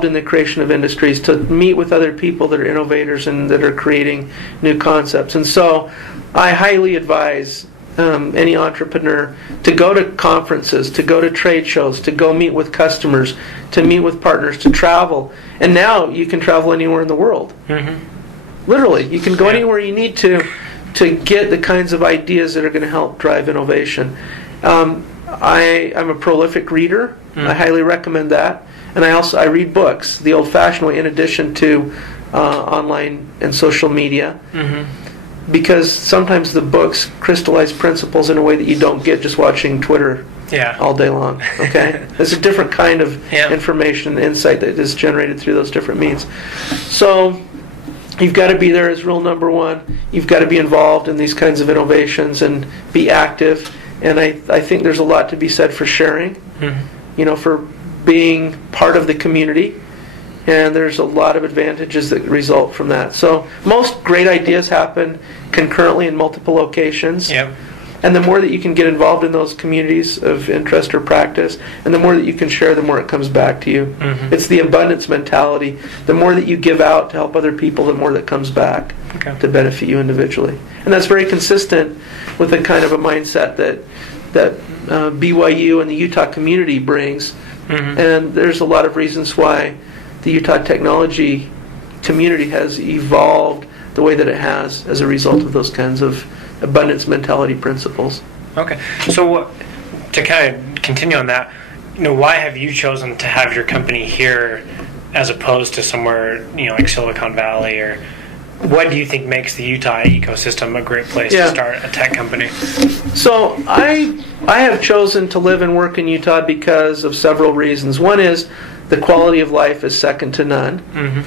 in the creation of industries, to meet with other people that are innovators and that are creating new concepts. And so I highly advise any entrepreneur to go to conferences, to go to trade shows, to go meet with customers, to meet with partners, to travel. And now you can travel anywhere in the world. Literally, you can go anywhere you need to get the kinds of ideas that are going to help drive innovation. I'm a prolific reader. I highly recommend that. And I read books the old-fashioned way in addition to online and social media. Because sometimes the books crystallize principles in a way that you don't get just watching Twitter all day long. Okay, there's a different kind of information and insight that is generated through those different means. So you've got to be there as rule number one. You've got to be involved in these kinds of innovations and be active. And I think there's a lot to be said for sharing. You know, for being part of the community. And there's a lot of advantages that result from that. So most great ideas happen concurrently in multiple locations. And the more that you can get involved in those communities of interest or practice, and the more that you can share, the more it comes back to you. It's the abundance mentality. The more that you give out to help other people, the more that comes back to benefit you individually. And that's very consistent with the kind of a mindset that BYU and the Utah community brings. And there's a lot of reasons why the Utah technology community has evolved the way that it has as a result of those kinds of abundance mentality principles. Okay, so to kind of continue on that, why have you chosen to have your company here as opposed to somewhere like Silicon Valley, or what do you think makes the Utah ecosystem a great place to start a tech company? So I have chosen to live and work in Utah because of several reasons. One is the quality of life is second to none.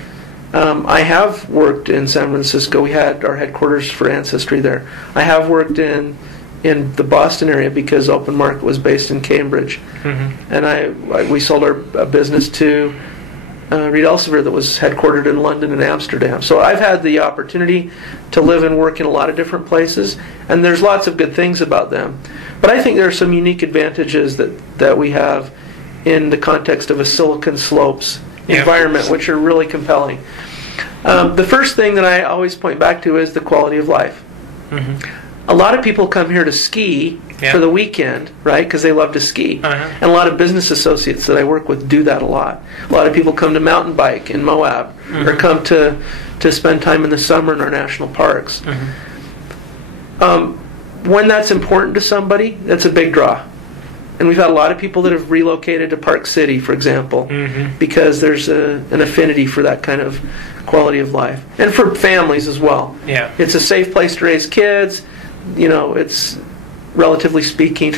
I have worked in San Francisco. We had our headquarters for Ancestry there. I have worked in the Boston area because Open Market was based in Cambridge. And we sold our business to Reed Elsevier that was headquartered in London and Amsterdam. So I've had the opportunity to live and work in a lot of different places, and there's lots of good things about them. But I think there are some unique advantages that we have in the context of a Silicon Slopes environment, which are really compelling. The first thing that I always point back to is the quality of life. A lot of people come here to ski for the weekend, right, because they love to ski. And a lot of business associates that I work with do that a lot. A lot of people come to mountain bike in Moab, or come to spend time in the summer in our national parks. When that's important to somebody, that's a big draw. And we've had a lot of people that have relocated to Park City, for example, because there's an affinity for that kind of quality of life. And for families as well. It's a safe place to raise kids. It's relatively speaking.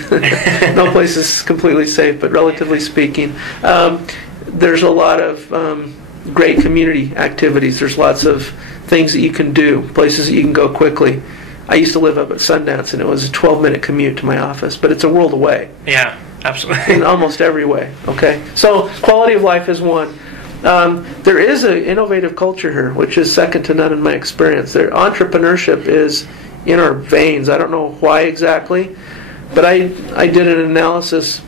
No place is completely safe, but relatively speaking. There's a lot of great community activities. There's lots of things that you can do, places that you can go quickly. I used to live up at Sundance, and it was a 12-minute commute to my office, but it's a world away. Absolutely. In almost every way. Okay, so quality of life is one. There is an innovative culture here, which is second to none in my experience. Entrepreneurship is in our veins. I don't know why exactly, but I did an analysis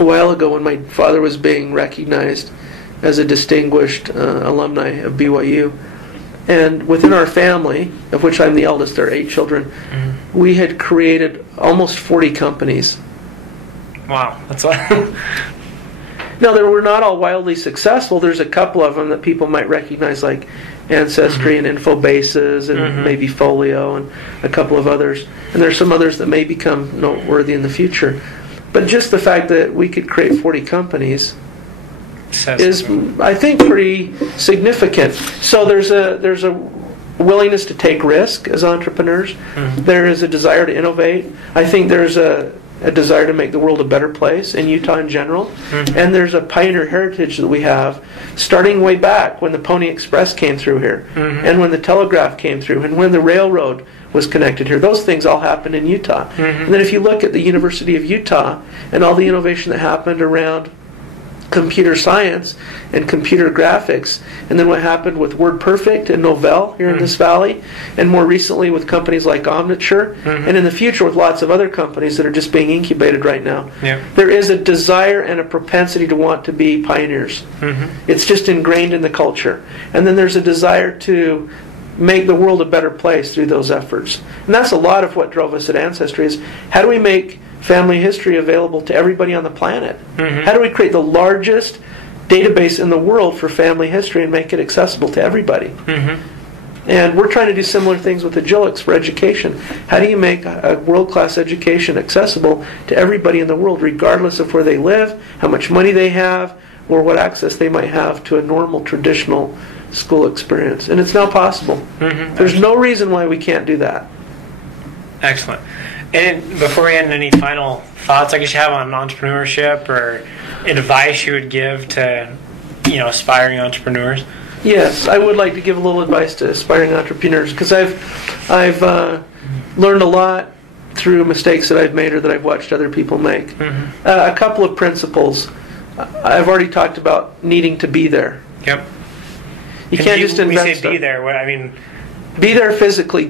a while ago when my father was being recognized as a distinguished alumni of BYU. And within our family, of which I'm the eldest, there are 8 children, we had created almost 40 companies. Wow, that's a lot. Now, they were not all wildly successful. There's a couple of them that people might recognize, like Ancestry and Infobases and maybe Folio and a couple of others. And there's some others that may become noteworthy in the future. But just the fact that we could create 40 companies is, I think, pretty significant. So there's a willingness to take risk as entrepreneurs. There is a desire to innovate. I think there's a desire to make the world a better place in Utah in general. And there's a pioneer heritage that we have starting way back when the Pony Express came through here, and when the telegraph came through, and when the railroad was connected here. Those things all happened in Utah. And then if you look at the University of Utah and all the innovation that happened around computer science and computer graphics, and then what happened with WordPerfect and Novell here in this valley, and more recently with companies like Omniture, and in the future with lots of other companies that are just being incubated right now. There is a desire and a propensity to want to be pioneers. It's just ingrained in the culture. And then there's a desire to make the world a better place through those efforts. And that's a lot of what drove us at Ancestry, is how do we make family history available to everybody on the planet? How do we create the largest database in the world for family history and make it accessible to everybody? And we're trying to do similar things with Agilix for education. How do you make a world-class education accessible to everybody in the world, regardless of where they live, how much money they have, or what access they might have to a normal, traditional school experience? And it's now possible. There's no reason why we can't do that. Excellent. And before we end, any final thoughts I guess you have on entrepreneurship or advice you would give to, aspiring entrepreneurs? Yes, I would like to give a little advice to aspiring entrepreneurs, because I've learned a lot through mistakes that I've made or that I've watched other people make. A couple of principles. I've already talked about needing to be there. Yep. You can't just invent we say stuff. be there. What I mean, be there physically.